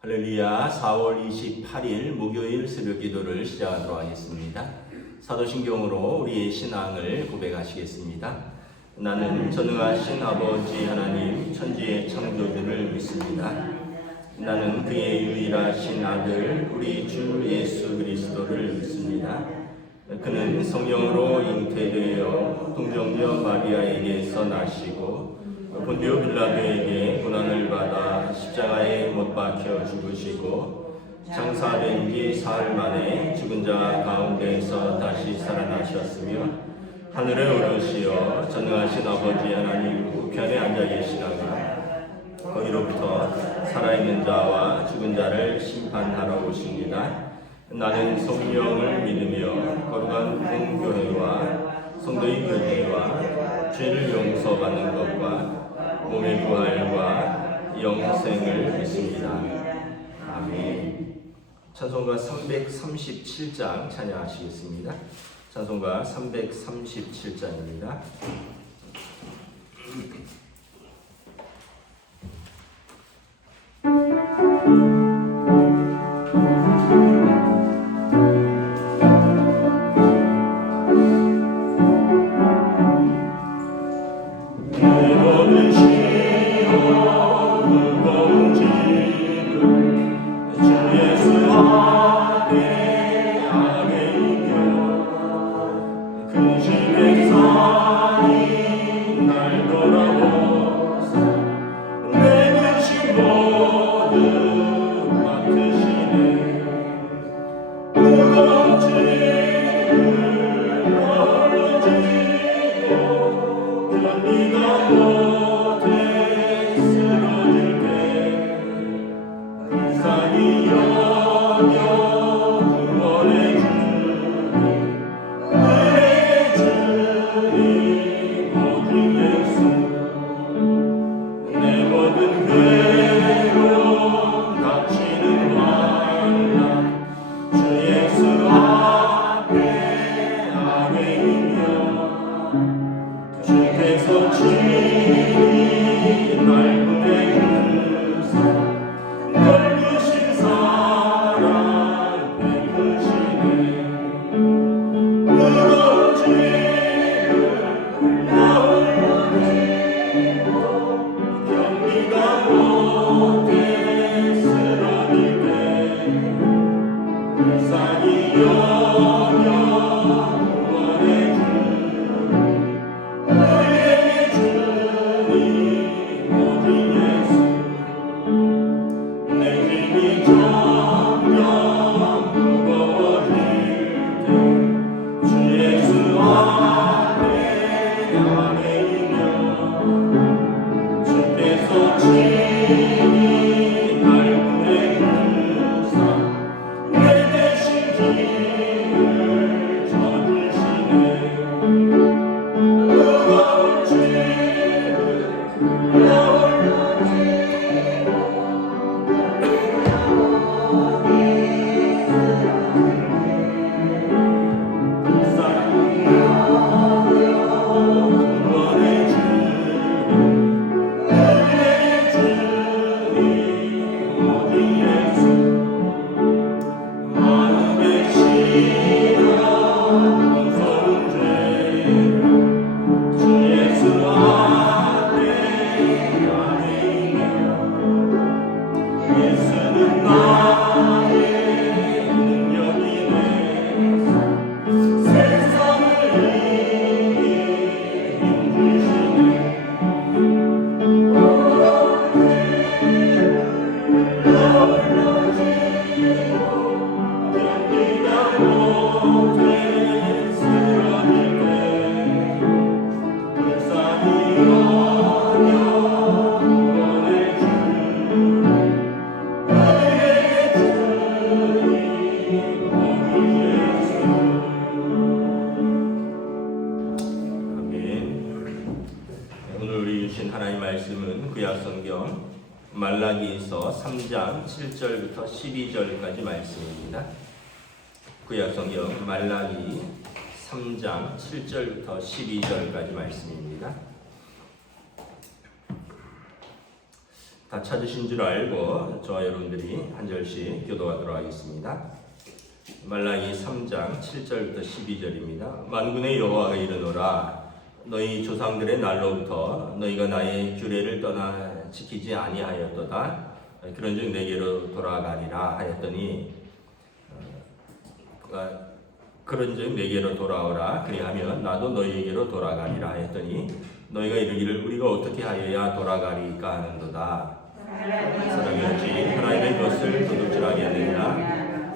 할렐루야. 4월 28일 목요일 새벽 기도를 시작하도록 하겠습니다. 사도신경으로 우리의 신앙을 고백하시겠습니다. 나는 전능하신 아버지 하나님 천지의 창조주를 믿습니다. 나는 그의 유일하신 아들 우리 주 예수 그리스도를 믿습니다. 그는 성령으로 잉태되어 동정녀 마리아에게서 나시고 본디오 빌라도에게 고난을 받아 십자가에 못 박혀 죽으시고 장사된 지 사흘 만에 죽은 자 가운데에서 다시 살아나셨으며 하늘에 오르시어 전능하신 아버지 하나님 우편에 앉아 계시다가 거기로부터 살아있는 자와 죽은 자를 심판하러 오십니다. 나는 성령을 믿으며 거룩한 공교회와 성도의 교제와 죄를 용서받는 것과 몸의 부활과 영생을 믿습니다. 아멘. 찬송가 337장 찬양하시겠습니다. 찬송가 337장입니다. 말라기서 3장 7절부터 12절까지 말씀입니다. 구약성경 말라기 3장 7절부터 12절까지 말씀입니다. 다 찾으신 줄 알고 저와 여러분들이 한 절씩 교도하도록 하겠습니다. 말라기 3장 7절부터 12절입니다. 만군의 여호와가 이르노라 너희 조상들의 날로부터 너희가 나의 규례를 떠나 지키지 아니하였도다. 그런즉 내게로 돌아가리라 하였더니 그런즉 내게로 돌아오라 그리하면 나도 너희에게로 돌아가리라 하였더니 너희가 이르기를 우리가 어떻게 하여야 돌아가리까 하는도다. 사람이 어찌 하나님의 것을 도둑질하겠느냐?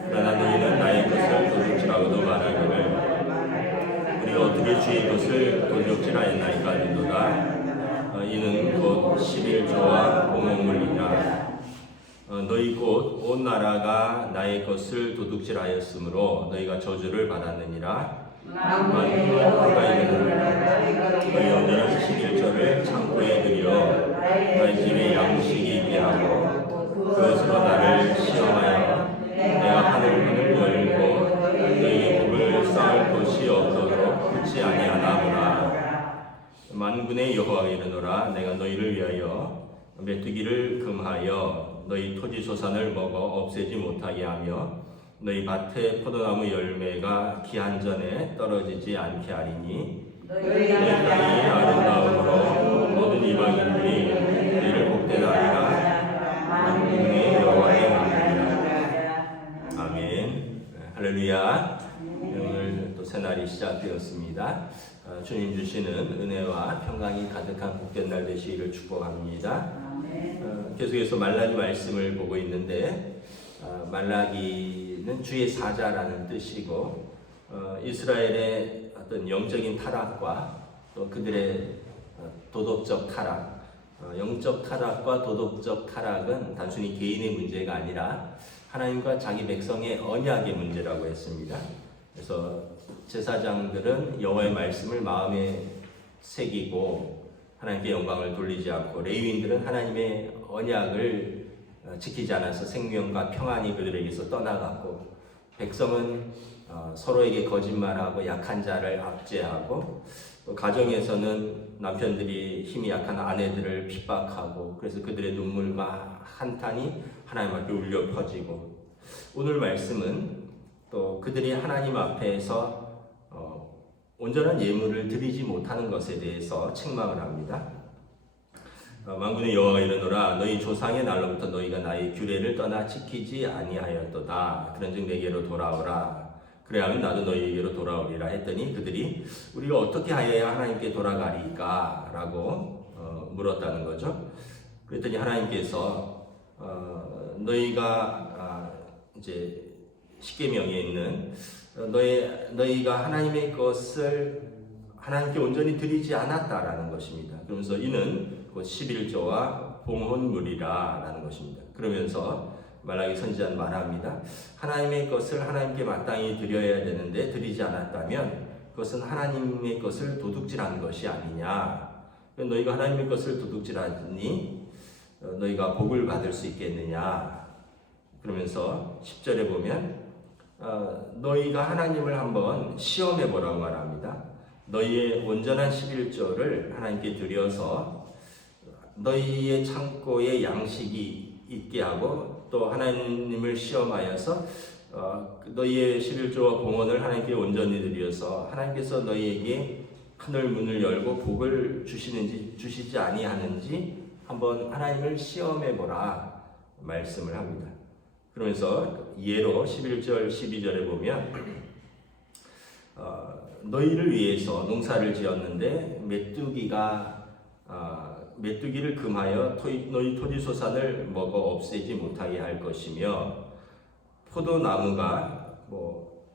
그러나 너희는 나의 것을 도둑질하고도 말하기를 우리가 어떻게 주의 것을 도둑질하였나이까 하는도다. 이는 곧 11조와 봉헌물이라. 너희 곧 온 나라가 나의 것을 도둑질하였으므로 너희가 저주를 받았느니라. 만군의 이르노라 너희 온전한 11조를 창고에 들여 너희 집에 양식이 있게 하고 그것으로 나를 시험하여 내가 하늘 문을 열고 너희의 복을 쌓을 곳이 없도록 그치 아니하나 보라. 만군의 여호와가 이르노라 내가 너희를 위하여 메뚜기를 금하여 너희 토지 소산을 먹어 없애지 못하게 하며 너희 밭에 포도나무 열매가 기한 전에 떨어지지 않게 하리니 너희 땅이 아름다움으로 모든 이방인들이 너희를 복되다 하리라. 만군의 여호와의 말이니라. 아멘. 할렐루야. 오늘 또 새날이 시작되었습니다. 주님 주시는 은혜와 평강이 가득한 복된 날 되시기를 축복합니다. 계속해서 말라기 말씀을 보고 있는데 말라기는 주의 사자라는 뜻이고 이스라엘의 어떤 영적인 타락과 또 그들의 도덕적 타락, 영적 타락과 도덕적 타락은 단순히 개인의 문제가 아니라 하나님과 자기 백성의 언약의 문제라고 했습니다. 그래서 제사장들은 여호와의 말씀을 마음에 새기고 하나님께 영광을 돌리지 않고 레위인들은 하나님의 언약을 지키지 않아서 생명과 평안이 그들에게서 떠나갔고 백성은 서로에게 거짓말하고 약한 자를 압제하고 또 가정에서는 남편들이 힘이 약한 아내들을 핍박하고 그래서 그들의 눈물과 한탄이 하나님 앞에 울려 퍼지고 오늘 말씀은 또 그들이 하나님 앞에서 온전한 예물을 드리지 못하는 것에 대해서 책망을 합니다. 만군의 여호와가 이르노라 너희 조상의 날로부터 너희가 나의 규례를 떠나 지키지 아니하였도다. 그런즉 내게로 돌아오라. 그래야면 나도 너희에게로 돌아오리라 했더니 그들이 우리가 어떻게 하여야 하나님께 돌아가리까? 라고 물었다는 거죠. 그랬더니 하나님께서 너희가 이제 십계명에 있는 너희가 하나님의 것을 하나님께 온전히 드리지 않았다라는 것입니다. 그러면서 이는 곧 11조와 봉헌물이라 라는 것입니다. 그러면서 말라기 선지자는 말합니다. 하나님의 것을 하나님께 마땅히 드려야 되는데 드리지 않았다면 그것은 하나님의 것을 도둑질한 것이 아니냐. 너희가 하나님의 것을 도둑질하니 너희가 복을 받을 수 있겠느냐. 그러면서 10절에 보면 너희가 하나님을 한번 시험해 보라고 말합니다. 너희의 온전한 11조를 하나님께 드려서 너희의 창고에 양식이 있게 하고 또 하나님을 시험하여서 너희의 11조와 봉헌을 하나님께 온전히 드려서 하나님께서 너희에게 하늘 문을 열고 복을 주시는지 주시지 아니하는지 한번 하나님을 시험해 보라 말씀을 합니다. 그러면서 예로 11절 12절에 보면 너희를 위해서 농사를 지었는데 메뚜기를 금하여 너희 토지 소산을 먹어 없애지 못하게 할 것이며 포도나무가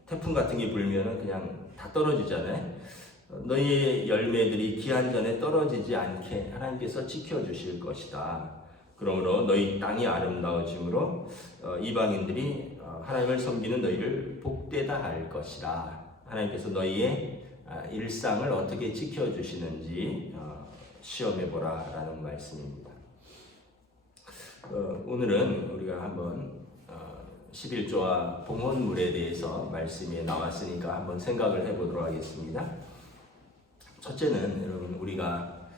태풍 같은 게 불면은 그냥 다 떨어지잖아요. 너희의 열매들이 기한 전에 떨어지지 않게 하나님께서 지켜주실 것이다. 그러므로 너희 땅이 아름다워짐으로 이방인들이 하나님을 섬기는 너희를 복되다 할 것이다. 하나님께서 너희의 일상을 어떻게 지켜주시는지 시험해보라 라는 말씀입니다. 오늘은 우리가 한번 11조와 봉헌물에 대해서 말씀이 나왔으니까 한번 생각을 해보도록 하겠습니다. 첫째는 여러분 우리가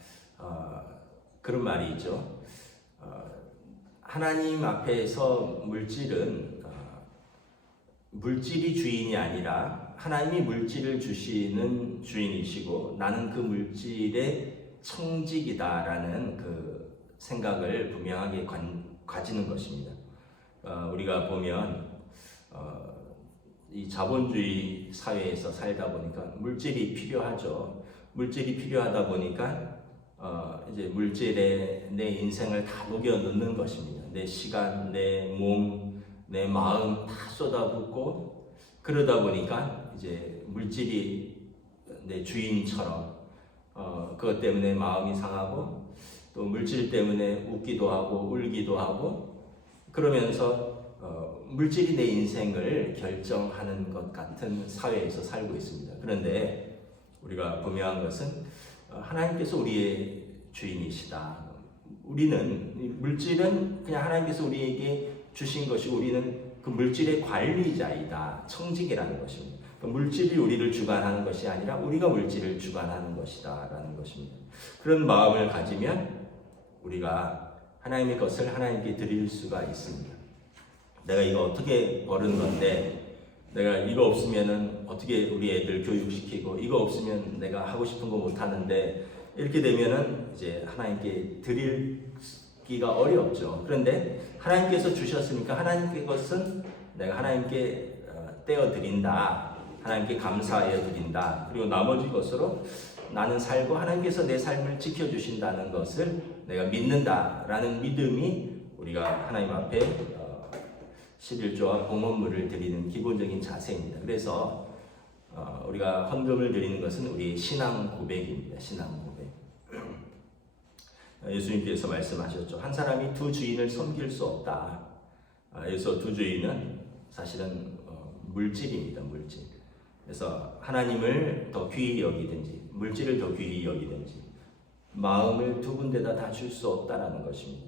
그런 말이 있죠. 하나님 앞에서 물질은 물질이 주인이 아니라 하나님이 물질을 주시는 주인이시고 나는 그 물질의 청직이다라는 그 생각을 분명하게 가지는 것입니다. 우리가 보면 이 자본주의 사회에서 살다 보니까 물질이 필요하죠. 물질이 필요하다 보니까 이제 물질에 내 인생을 다 녹여 넣는 것입니다. 내 시간, 내 몸, 내 마음 다 쏟아붓고 그러다 보니까 이제 물질이 내 주인처럼 그것 때문에 마음이 상하고 또 물질 때문에 웃기도 하고 울기도 하고 그러면서 물질이 내 인생을 결정하는 것 같은 사회에서 살고 있습니다. 그런데 우리가 분명한 것은 하나님께서 우리의 주인이시다. 우리는 물질은 그냥 하나님께서 우리에게 주신 것이고 우리는 그 물질의 관리자이다. 청직이라는 것입니다. 물질이 우리를 주관하는 것이 아니라 우리가 물질을 주관하는 것이다 라는 것입니다. 그런 마음을 가지면 우리가 하나님의 것을 하나님께 드릴 수가 있습니다. 내가 이거 어떻게 버는 건데 내가 이거 없으면은 어떻게 우리 애들 교육시키고 이거 없으면 내가 하고 싶은 거 못하는데 이렇게 되면은 이제 하나님께 드리기가 어렵죠. 그런데 하나님께서 주셨으니까 하나님께 것은 내가 하나님께 떼어 드린다. 하나님께 감사하여 드린다. 그리고 나머지 것으로 나는 살고 하나님께서 내 삶을 지켜주신다는 것을 내가 믿는다라는 믿음이 우리가 하나님 앞에 11조와 봉헌물을 드리는 기본적인 자세입니다. 그래서 우리가 헌금을 드리는 것은 우리의 신앙 고백입니다. 신앙 고백. 예수님께서 말씀하셨죠. 한 사람이 두 주인을 섬길 수 없다. 여기서 두 주인은 사실은 물질입니다. 물질. 그래서 하나님을 더 귀히 여기든지 물질을 더 귀히 여기든지 마음을 두 군데다 다 줄 수 없다라는 것입니다.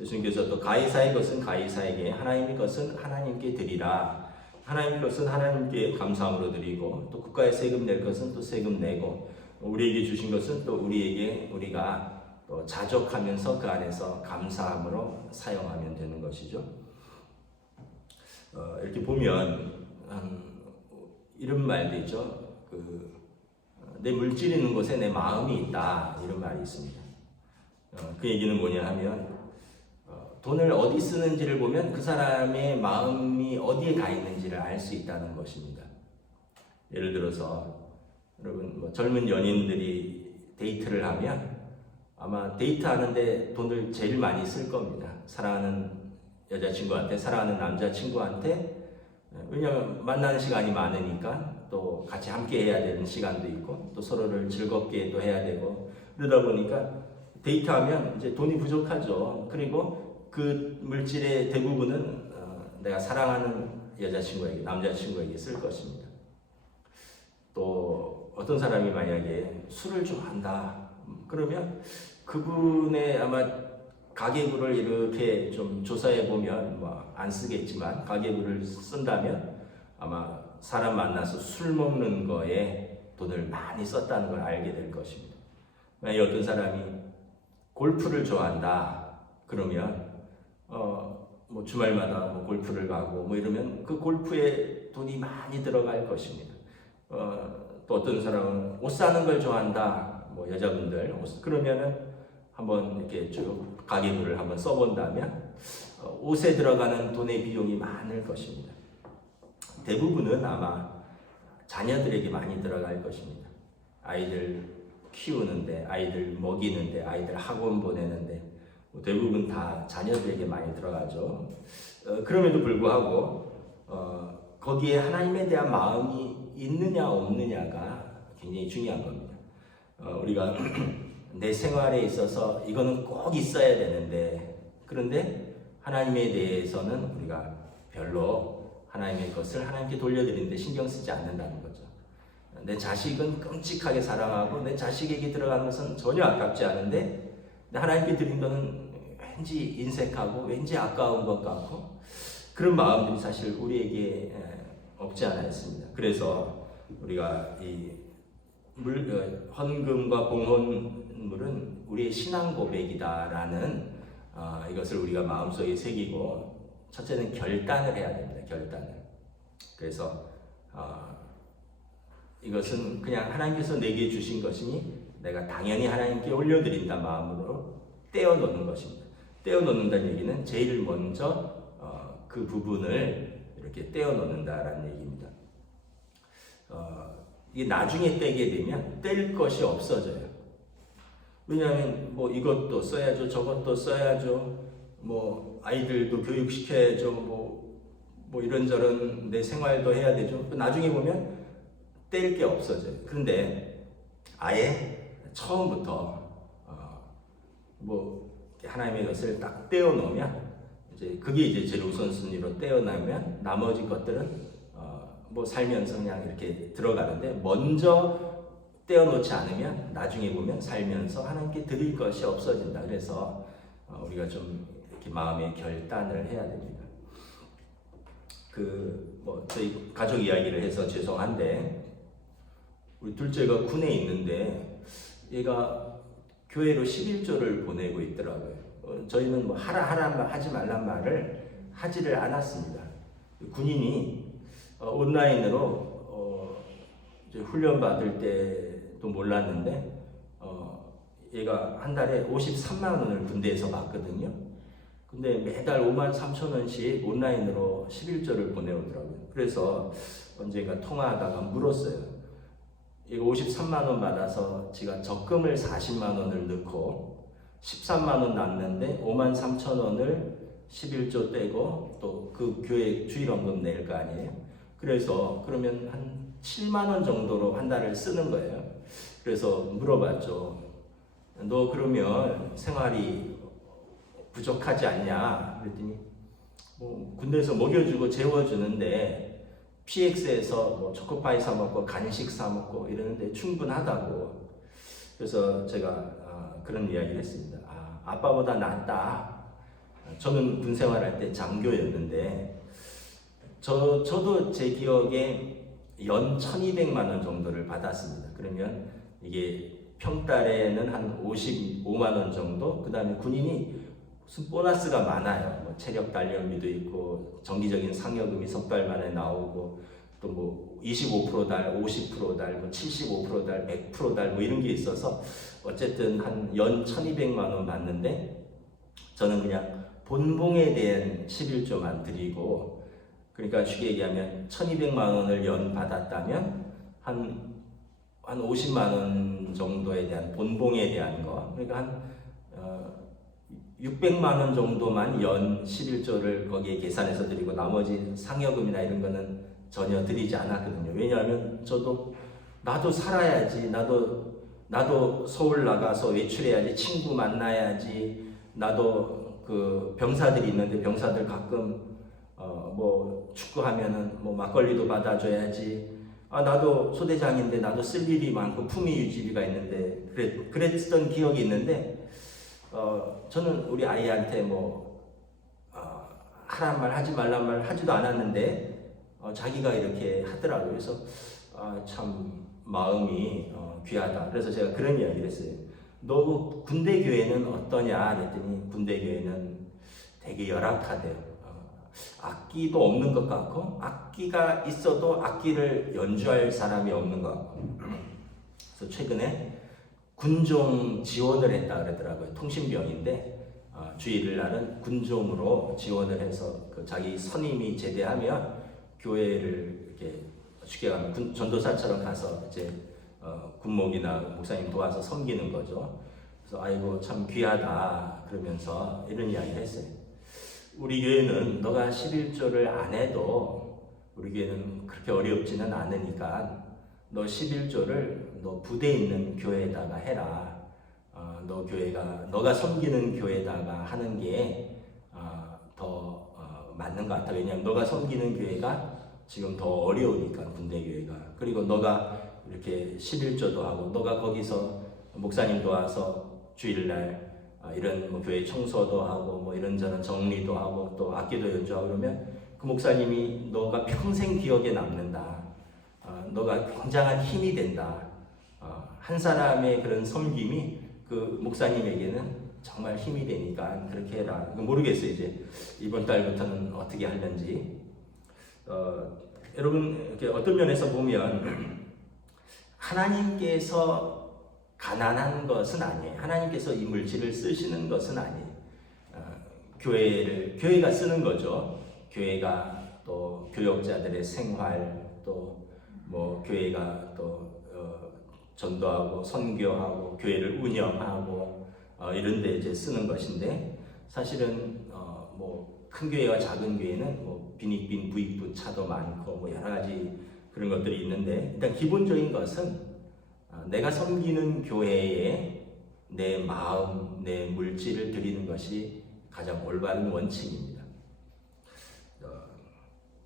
예수님께서 또 가이사의 것은 가이사에게 하나님의 것은 하나님께 드리라. 하나님의 것은 하나님께 감사함으로 드리고 또 국가에 세금 낼 것은 또 세금 내고 우리에게 주신 것은 또 우리에게 우리가 또 자족하면서 그 안에서 감사함으로 사용하면 되는 것이죠. 이렇게 보면 이런 말도 있죠. 내 물질 있는 곳에 내 마음이 있다 이런 말이 있습니다. 그 얘기는 뭐냐 하면 돈을 어디 쓰는지를 보면 그 사람의 마음이 어디에 가 있는지를 알 수 있다는 것입니다. 예를 들어서 여러분 젊은 연인들이 데이트를 하면 아마 데이트하는데 돈을 제일 많이 쓸 겁니다. 사랑하는 여자친구한테, 사랑하는 남자친구한테. 왜냐하면 만나는 시간이 많으니까 또 같이 함께 해야 되는 시간도 있고 또 서로를 즐겁게 또 해야 되고 그러다 보니까 데이트하면 이제 돈이 부족하죠. 그리고 그 물질의 대부분은 내가 사랑하는 여자친구에게, 남자친구에게 쓸 것입니다. 또 어떤 사람이 만약에 술을 좋아한다. 그러면 그분의 아마 가계부를 이렇게 좀 조사해 보면 뭐 안 쓰겠지만 가계부를 쓴다면 아마 사람 만나서 술 먹는 거에 돈을 많이 썼다는 걸 알게 될 것입니다. 만약에 어떤 사람이 골프를 좋아한다. 그러면 뭐 주말마다 뭐 골프를 가고 뭐 이러면 그 골프에 돈이 많이 들어갈 것입니다. 또 어떤 사람은 옷 사는 걸 좋아한다. 뭐 여자분들 그러면은 한번 이렇게 쭉 가계부를 한번 써본다면 옷에 들어가는 돈의 비용이 많을 것입니다. 대부분은 아마 자녀들에게 많이 들어갈 것입니다. 아이들 키우는데, 아이들 먹이는데, 아이들 학원 보내는데 대부분 다 자녀들에게 많이 들어가죠. 그럼에도 불구하고 거기에 하나님에 대한 마음이 있느냐 없느냐가 굉장히 중요한 겁니다. 우리가 내 생활에 있어서 이거는 꼭 있어야 되는데 그런데 하나님에 대해서는 우리가 별로 하나님의 것을 하나님께 돌려드리는데 신경 쓰지 않는다는 거죠. 내 자식은 끔찍하게 사랑하고 내 자식에게 들어가는 것은 전혀 아깝지 않은데 하나님께 드린 것은 왠지 인색하고 왠지 아까운 것 같고 그런 마음들이 사실 우리에게 없지 않아 있습니다. 그래서 우리가 이 헌금과 봉헌물은 우리의 신앙 고백이다라는 이것을 우리가 마음속에 새기고 첫째는 결단을 해야 됩니다. 결단을. 그래서 이것은 그냥 하나님께서 내게 주신 것이니 내가 당연히 하나님께 올려드린다 마음으로 떼어놓는 것입니다. 떼어놓는다는 얘기는 제일 먼저 그 부분을 이렇게 떼어놓는다라는 얘기입니다. 이게 나중에 떼게 되면 뗄 것이 없어져요. 왜냐하면 뭐 이것도 써야죠, 저것도 써야죠, 뭐 아이들도 교육시켜야죠, 뭐 이런저런 내 생활도 해야 되죠. 나중에 보면 뗄 게 없어져요. 그런데 아예 처음부터 뭐 하나님의 것을 딱 떼어놓으면 이제 그게 이제 제일 우선순위로 떼어나면 나머지 것들은 뭐 살면서 그냥 이렇게 들어가는데 먼저 떼어놓지 않으면 나중에 보면 살면서 하나님께 드릴 것이 없어진다. 그래서 우리가 좀 이렇게 마음의 결단을 해야 됩니다. 뭐 저희 가족 이야기를 해서 죄송한데 우리 둘째가 군에 있는데 얘가 교회로 11조를 보내고 있더라고요. 저희는 뭐 하라 하지 말란 말을 하지를 않았습니다. 군인이 온라인으로 이제 훈련 받을 때도 몰랐는데 얘가 한 달에 53만 원을 군대에서 받거든요. 근데 매달 53,000원씩 온라인으로 11조를 보내오더라고요. 그래서 언젠가 통화하다가 물었어요. 얘가 53만 원 받아서 지가 적금을 40만 원을 넣고 13만 원 났는데 53,000원을 11조 떼고 또 그 교회 주일원금 낼 거 아니에요. 그래서 그러면 한 7만 원 정도로 한 달을 쓰는 거예요. 그래서 물어봤죠. 너 그러면 생활이 부족하지 않냐? 그랬더니 뭐 군대에서 먹여주고 재워주는데 PX에서 뭐 초코파이 사 먹고 간식 사 먹고 이러는데 충분하다고. 그래서 제가 그런 이야기를 했습니다. 아빠보다 낫다. 저는 군 생활할 때 장교였는데 저도 제 기억에 연 1,200만 원 정도를 받았습니다. 그러면 이게 평달에는 한 55만 원 정도. 그다음에 군인이 무슨 보너스가 많아요. 뭐 체력 단련비도 있고 정기적인 상여금이 석 달 만에 나오고 또 뭐 25% 달, 50% 달, 뭐 75% 달, 100% 달 뭐 이런 게 있어서 어쨌든 한 연 1,200만 원 받는데 저는 그냥 본봉에 대한 11조만 드리고, 그러니까 쉽게 얘기하면 1,200만 원을 연 받았다면 한 50만 원 정도에 대한 본봉에 대한 거, 그러니까 한 600만 원 정도만 연 11조를 거기에 계산해서 드리고 나머지 상여금이나 이런 거는 전혀 드리지 않았거든요. 왜냐하면 나도 살아야지, 나도 서울 나가서 외출해야지, 친구 만나야지, 나도 그 병사들이 있는데 병사들 가끔 뭐 축구하면은 뭐 막걸리도 받아줘야지, 나도 소대장인데 나도 쓸 일이 많고 품위 유지비가 있는데 그랬던 기억이 있는데 저는 우리 아이한테 하란 말 하지 말란 말 하지도 않았는데 자기가 이렇게 하더라고요. 그래서 참 마음이 귀하다. 그래서 제가 그런 이야기를 했어요. 너 군대 교회는 어떠냐? 그랬더니 군대 교회는 되게 열악하대요. 악기도 없는 것 같고 악기가 있어도 악기를 연주할 사람이 없는 것 같고. 그래서 최근에 군종 지원을 했다 그러더라고요. 통신병인데 주일을 날은 군종으로 지원을 해서 자기 선임이 제대하면 교회를 이렇게 쉽게 가면 전도사처럼 가서 이제 군목이나 목사님 도와서 섬기는 거죠. 그래서 아이고 참 귀하다 그러면서 이런 이야기를 했어요. 우리 교회는 너가 11조를 안 해도 우리 교회는 그렇게 어렵지는 않으니까 너 11조를 너 부대 있는 교회에다가 해라. 너가 섬기는 교회에다가 하는 게 더 맞는 것 같아. 왜냐하면 너가 섬기는 교회가 지금 더 어려우니까, 군대 교회가. 그리고 너가 이렇게 11조도 하고 너가 거기서 목사님 도와서 주일날 이런 뭐 교회 청소도 하고 뭐 이런저런 정리도 하고 또 악기도 연주하고 그러면 그 목사님이 너가 평생 기억에 남는다. 너가 굉장한 힘이 된다. 한 사람의 그런 섬김이 그 목사님에게는 정말 힘이 되니까 그렇게 해라. 모르겠어요. 이제 이번 달부터는 어떻게 하는지. 여러분 이렇게 어떤 면에서 보면 하나님께서 가난한 것은 아니에요. 하나님께서 이 물질을 쓰시는 것은 아니에요. 교회가 쓰는 거죠. 교회가 또 교역자들의 생활, 또 뭐 교회가 또 전도하고 선교하고 교회를 운영하고 이런 데 이제 쓰는 것인데, 사실은 뭐 큰 교회와 작은 교회는 뭐 빈익빈 부익부 차도 많고 뭐 여러 가지 그런 것들이 있는데, 일단 기본적인 것은 내가 섬기는 교회에 내 마음, 내 물질을 드리는 것이 가장 올바른 원칙입니다.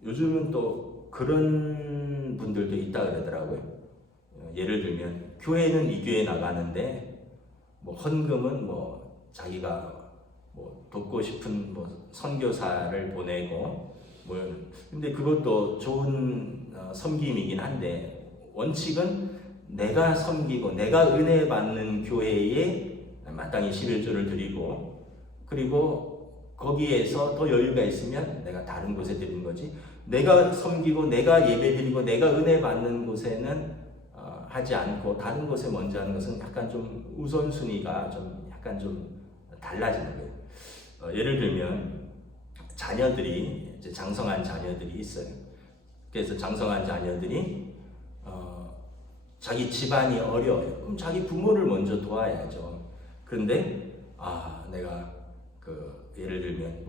요즘은 또 그런 분들도 있다 그러더라고요. 예를 들면 교회는 이 교회 나가는데 뭐 헌금은 뭐 자기가 뭐 돕고 싶은 뭐 선교사를 보내고 뭐, 근데 그것도 좋은 섬김이긴 한데, 원칙은 내가 섬기고 내가 은혜 받는 교회에 마땅히 11조를 드리고, 그리고 거기에서 더 여유가 있으면 내가 다른 곳에 드리는 거지, 내가 섬기고 내가 예배드리고 내가 은혜 받는 곳에는 하지 않고 다른 곳에 먼저 하는 것은 약간 좀 우선순위가 좀 약간 좀 달라지는 거예요. 예를 들면 자녀들이, 이제 장성한 자녀들이 있어요. 그래서 장성한 자녀들이 자기 집안이 어려워요. 그럼 자기 부모를 먼저 도와야죠. 그런데 내가 예를 들면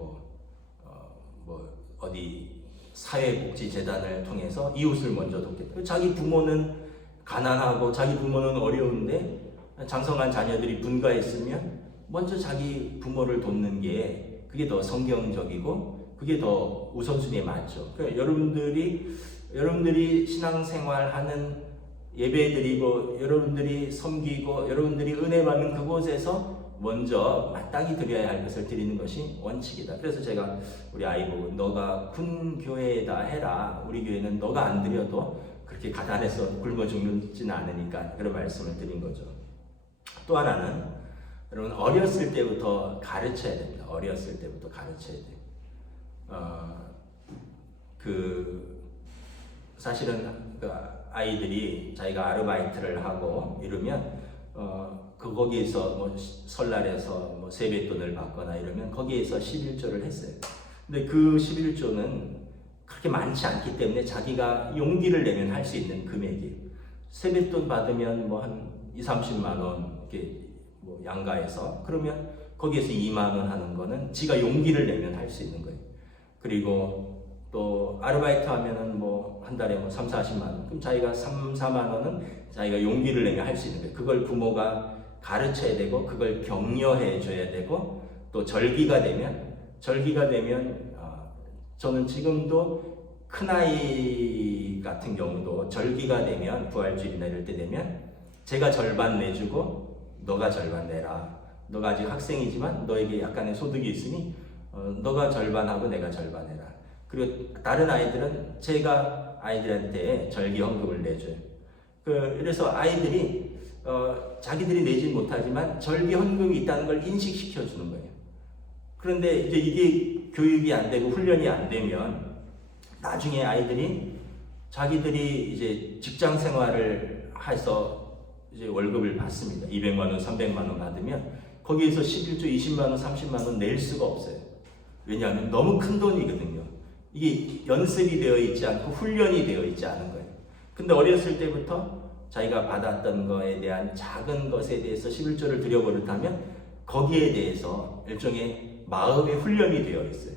어디 사회복지재단을 통해서 이웃을 먼저 돕겠다. 자기 부모는 가난하고 자기 부모는 어려운데 장성한 자녀들이 분가했으면 먼저 자기 부모를 돕는 게 그게 더 성경적이고 그게 더 우선순위에 맞죠. 그러니까 여러분들이 신앙생활하는, 예배드리고 여러분들이 섬기고 여러분들이 은혜 받는 그곳에서 먼저 마땅히 드려야 할 것을 드리는 것이 원칙이다. 그래서 제가 우리 아이 보고 너가 군 교회에다 해라. 우리 교회는 너가 안 드려도 그렇게 가난해서 굶어 죽지는 않으니까, 그런 말씀을 드린 거죠. 또 하나는 여러분 어렸을 때부터 가르쳐야 됩니다. 어렸을 때부터 가르쳐야 돼요. 사실은 아이들이 자기가 아르바이트를 하고 이러면 거기에서 뭐 설날에서 뭐 세뱃돈을 받거나 이러면 거기에서 11조를 했어요. 근데 그 11조는 그렇게 많지 않기 때문에 자기가 용기를 내면 할 수 있는 금액이에요. 세뱃돈 받으면 뭐 한 20-30만 원 이렇게 뭐 양가해서, 그러면 거기에서 2만 원 하는 거는 지가 용기를 내면 할 수 있는 거예요. 그리고 또 아르바이트 하면은 뭐 한 달에 뭐 3-40만 원, 그럼 자기가 3-4만 원은 자기가 용기를 내면 할 수 있는 거예요. 그걸 부모가 가르쳐야 되고 그걸 격려해 줘야 되고, 또 절기가 되면 저는 지금도 큰아이 같은 경우도 절기가 되면, 부활주일이나 이럴 때 되면 제가 절반 내주고 너가 절반 내라. 너가 아직 학생이지만 너에게 약간의 소득이 있으니 너가 절반하고 내가 절반 해라. 그리고 다른 아이들은 제가 아이들한테 절기 헌금을 내줘요. 그래서 아이들이 자기들이 내진 못하지만 절기 헌금이 있다는 걸 인식시켜 주는 거예요. 그런데 이제 이게 교육이 안 되고 훈련이 안 되면 나중에 아이들이 자기들이 이제 직장 생활을 해서 이제 월급을 받습니다. 200만 원, 300만 원 받으면 거기에서 11조, 20만 원, 30만 원 낼 수가 없어요. 왜냐하면 너무 큰 돈이거든요. 이게 연습이 되어 있지 않고 훈련이 되어 있지 않은 거예요. 근데 어렸을 때부터 자기가 받았던 거에 대한 작은 것에 대해서 11조를 드려버렸다면 거기에 대해서 일종의 마음의 훈련이 되어 있어요.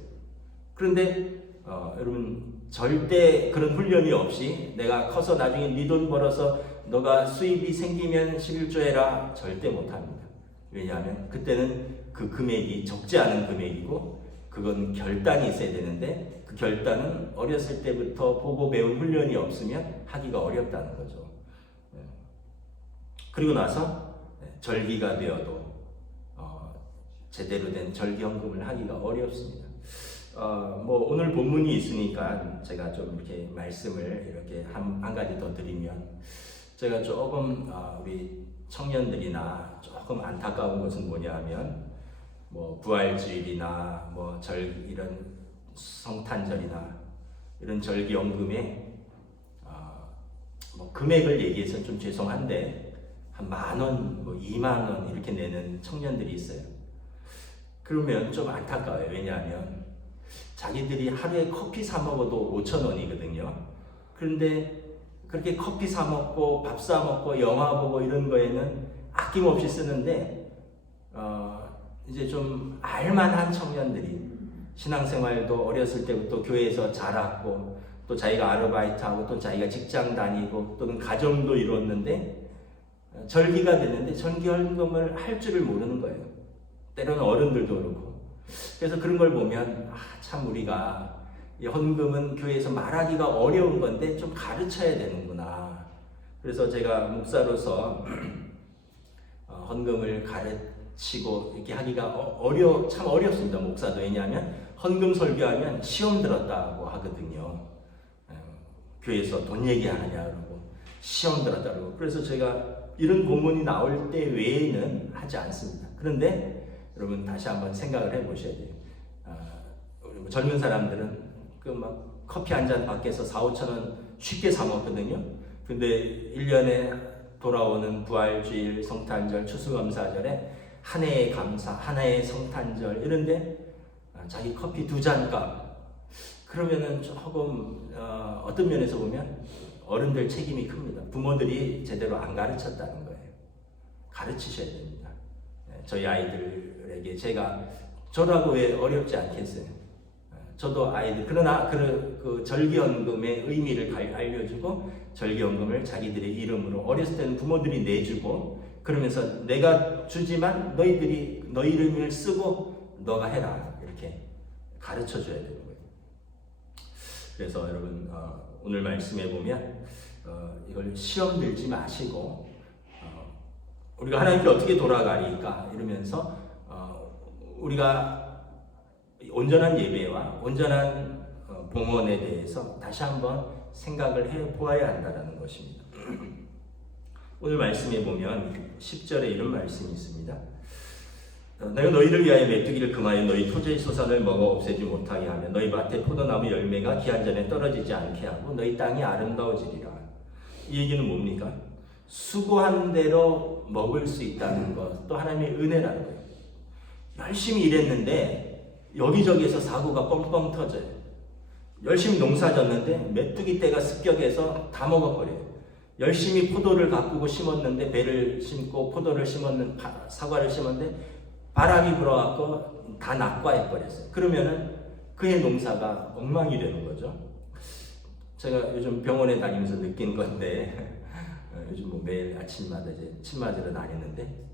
그런데 여러분 절대 그런 훈련이 없이 내가 커서 나중에 네 돈 벌어서 너가 수입이 생기면 11조 해라, 절대 못합니다. 왜냐하면 그때는 그 금액이 적지 않은 금액이고 그건 결단이 있어야 되는데, 그 결단은 어렸을 때부터 보고 배운 훈련이 없으면 하기가 어렵다는 거죠. 그리고 나서 절기가 되어도 제대로 된 절기헌금을 하기가 어렵습니다. 뭐 오늘 본문이 있으니까 제가 좀 이렇게 말씀을 이렇게 한 가지 더 드리면, 제가 조금 우리 청년들이나 조금 안타까운 것은 뭐냐 하면 뭐 부활주일이나 뭐 이런 성탄절이나 이런 절기연금에 뭐 금액을 얘기해서 좀 죄송한데 한 10,000원, 뭐 20,000원 이렇게 내는 청년들이 있어요. 그러면 좀 안타까워요. 왜냐하면 자기들이 하루에 커피 사 먹어도 5,000원이거든요. 그런데 그렇게 커피 사 먹고 밥 사 먹고 영화 보고 이런 거에는 아낌없이 쓰는데 이제 좀 알만한 청년들이 신앙생활도 어렸을 때부터 교회에서 자랐고 또 자기가 아르바이트하고 또 자기가 직장 다니고 또는 가정도 이뤘는데 절기가 됐는데 절기헌금을 할 줄을 모르는 거예요. 때로는 어른들도 그렇고. 그래서 그런 걸 보면 참 우리가 이 헌금은 교회에서 말하기가 어려운 건데 좀 가르쳐야 되는구나. 그래서 제가 목사로서 헌금을 가르치고 이렇게 하기가 참 어렵습니다. 목사도. 왜냐하면 헌금 설교하면 시험 들었다고 하거든요. 교회에서 돈 얘기하느냐 그러고 시험 들었다 그러고. 그래서 제가 이런 본문이 나올 때 외에는 하지 않습니다. 그런데 여러분 다시 한번 생각을 해보셔야 돼요. 우리 뭐 젊은 사람들은 그 막 커피 한 잔 밖에서 4,000~5,000원 쉽게 사 먹거든요. 근데 1년에 돌아오는 부활주일, 성탄절, 추수감사절에 한 해의 감사, 한 해의 성탄절 이런데 자기 커피 2잔 값. 그러면은 조금 어떤 면에서 보면 어른들 책임이 큽니다. 부모들이 제대로 안 가르쳤다는 거예요. 가르치셔야 됩니다. 저희 아이들에게 저라고 왜 어렵지 않겠어요? 저도 아이들, 그러나 그 절기헌금의 의미를 알려주고 절기헌금을 자기들의 이름으로 어렸을 때는 부모들이 내주고 그러면서 내가 주지만 너희 이름을 쓰고 너가 해라 이렇게 가르쳐 줘야 되는 거예요. 그래서 여러분 오늘 말씀에 보면 이걸 시험 들지 마시고 우리가 하나님께 어떻게 돌아가리까 이러면서 우리가 온전한 예배와 온전한 봉헌에 대해서 다시 한번 생각을 해보아야 한다는 것입니다. 오늘 말씀에 보면 10절에 이런 말씀이 있습니다. 내가 너희를 위하여 메뚜기를 금하여 너희 토지의 소산을 먹어 없애지 못하게 하며 너희 밭에 포도나무 열매가 기한 전에 떨어지지 않게 하고 너희 땅이 아름다워지리라. 이 얘기는 뭡니까? 수고한 대로 먹을 수 있다는 것, 또 하나님의 은혜라는 거예요. 열심히 일했는데 여기저기에서 사고가 뻥뻥 터져요. 열심히 농사 졌는데 메뚜기 떼가 습격해서 다 먹어버려요. 열심히 포도를 가꾸고 심었는데 배를 심고 포도를 사과를 심었는데 바람이 불어갖고 다 낙과해버렸어요. 그러면은 그의 농사가 엉망이 되는 거죠. 제가 요즘 병원에 다니면서 느낀 건데 요즘 뭐 매일 아침마다 이제 침 맞으러 다니는데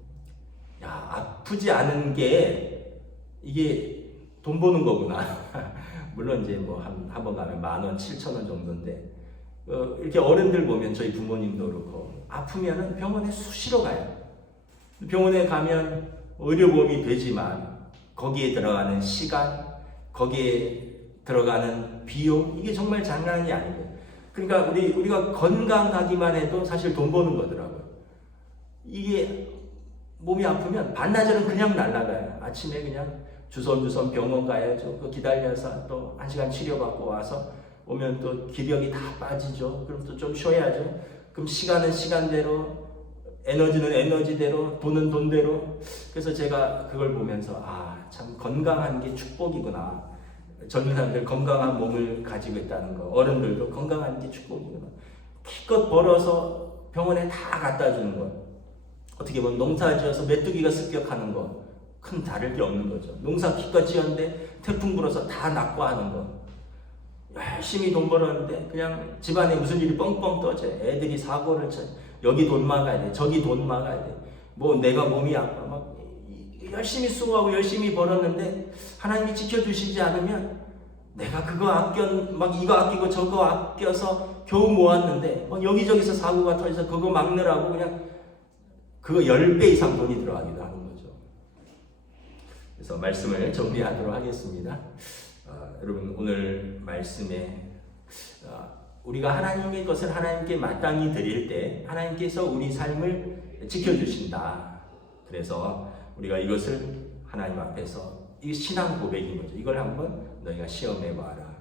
아프지 않은 게 이게 돈 버는 거구나. 물론 이제 뭐 한 번 가면 10,000원, 7,000원 정도인데 이렇게 어른들 보면 저희 부모님도 그렇고 아프면은 병원에 수시로 가요. 병원에 가면 의료보험이 되지만 거기에 들어가는 시간, 거기에 들어가는 비용 이게 정말 장난이 아니고 그러니까 우리가 건강하기만 해도 사실 돈 버는 거더라고요. 이게 몸이 아프면 반나절은 그냥 날아가요. 아침에 그냥 주섬주섬 병원 가야죠. 그 기다려서 또 1시간 치료받고 와서 오면 또 기력이 다 빠지죠. 그럼 또 좀 쉬어야죠. 그럼 시간은 시간대로, 에너지는 에너지대로, 돈은 돈대로. 그래서 제가 그걸 보면서 참 건강한 게 축복이구나. 젊은 사람들 건강한 몸을 가지고 있다는 거. 어른들도 건강한 게 축복이구나. 기껏 벌어서 병원에 다 갖다 주는 거. 어떻게 보면 농사 지어서 메뚜기가 습격하는 거. 큰 다를 게 없는 거죠. 농사 기껏 지었는데 태풍 불어서 다 낙과하는 거. 열심히 돈 벌었는데 그냥 집안에 무슨 일이 뻥뻥 떠져요. 애들이 사고를 쳐요. 여기 돈 막아야 돼. 저기 돈 막아야 돼. 뭐 내가 몸이 아파. 막 열심히 수고하고 열심히 벌었는데 하나님이 지켜주시지 않으면 내가 이거 아끼고 저거 아껴서 겨우 모았는데 여기저기서 사고가 터져서 그거 막느라고 그냥 그거 10배 이상 돈이 들어가기도 하는 거죠. 그래서 말씀을 정리하도록 하겠습니다. 여러분 오늘 말씀에 우리가 하나님의 것을 하나님께 마땅히 드릴 때 하나님께서 우리 삶을 지켜주신다. 그래서 우리가 이것을 하나님 앞에서 이 신앙 고백인 거죠. 이걸 한번 너희가 시험해 봐라.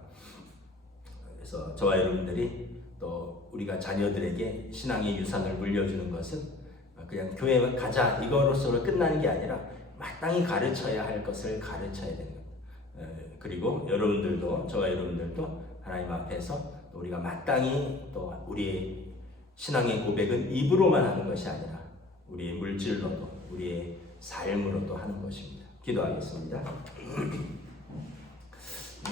그래서 저와 여러분들이 또 우리가 자녀들에게 신앙의 유산을 물려주는 것은 그냥 교회 가자 이거로서 끝나는 게 아니라 마땅히 가르쳐야 할 것을 가르쳐야 되는 거예요. 그리고 여러분들도 저와 여러분들도 하나님 앞에서 또 우리가 마땅히 또 우리의 신앙의 고백은 입으로만 하는 것이 아니라 우리의 물질로도 우리의 삶으로도 하는 것입니다. 기도하겠습니다.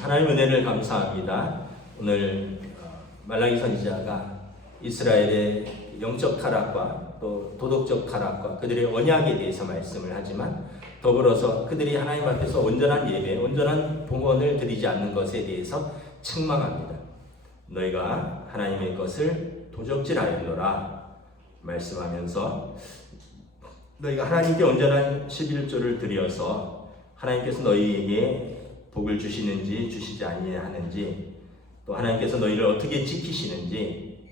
하나님 은혜를 감사합니다. 오늘 말라기 선지자가 이스라엘의 영적 타락과 또 도덕적 타락과 그들의 언약에 대해서 말씀을 하지만 더불어서 그들이 하나님 앞에서 온전한 예배, 온전한 봉헌을 드리지 않는 것에 대해서 책망합니다. 너희가 하나님의 것을 도적질하였노라 말씀하면서 너희가 하나님께 온전한 11조를 드려서 하나님께서 너희에게 복을 주시는지 주시지 아니하는지 또 하나님께서 너희를 어떻게 지키시는지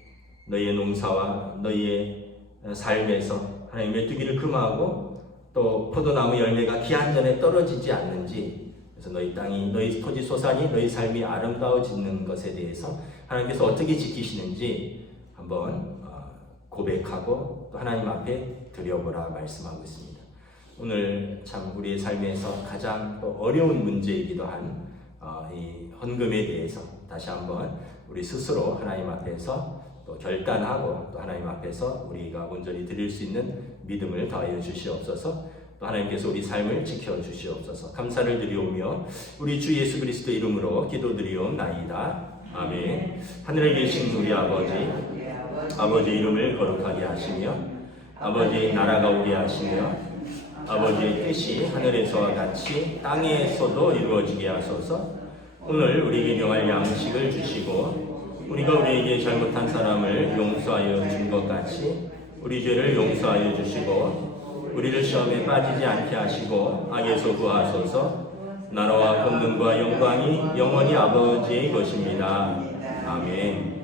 너희의 농사와 너희의 삶에서 하나님 메뚜기를 금하고 또 포도나무 열매가 기한 전에 떨어지지 않는지 그래서 너희 땅이 너희 토지 소산이 너희 삶이 아름다워지는 것에 대해서 하나님께서 어떻게 지키시는지 한번 고백하고 또 하나님 앞에 드려보라 말씀하고 있습니다. 오늘 참 우리의 삶에서 가장 또 어려운 문제이기도 한 이 헌금에 대해서 다시 한번 우리 스스로 하나님 앞에서 또 결단하고 또 하나님 앞에서 우리가 온전히 드릴 수 있는 믿음을 더하여 주시옵소서. 또 하나님께서 우리 삶을 지켜 주시옵소서. 감사를 드리오며 우리 주 예수 그리스도 이름으로 기도드리옵나이다. 아멘. 하늘에 계신 우리 아버지 이름을 거룩하게 하시며 아버지의 나라가 오게 하시며 아버지의 뜻이 하늘에서와 같이 땅에서도 이루어지게 하소서. 오늘 우리에게 일용할 양식을 주시고 우리가 우리에게 잘못한 사람을 용서하여 준 것 같이 우리 죄를 용서하여 주시고 우리를 시험에 빠지지 않게 하시고 악에서 구하소서. 나라와 권능과 영광이 영원히 아버지의 것입니다. 아멘.